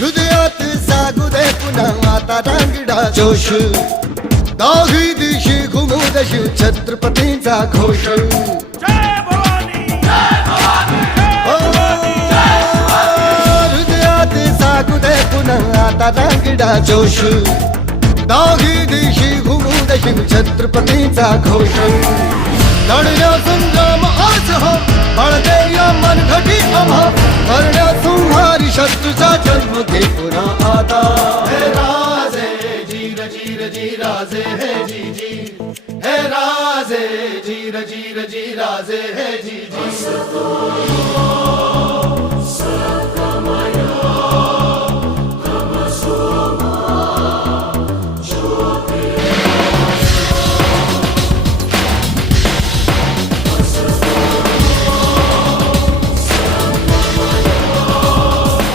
हृदयात जागू दे पुन्हा माता डांगडा जोश दाही दिशी घुमू दशी छत्रपतींचा घोष हृदयात जागू दे पुन्हा आता डांगडा जोश दाही दिशी घुमू दशी छत्रपतीचा घोष लढण्याचं तुझा जन्म घे पुन्हा आता हे राजे जीर जीर जी राजे हे जी जी हे राजे जीर जीर जी राजे हे जी जी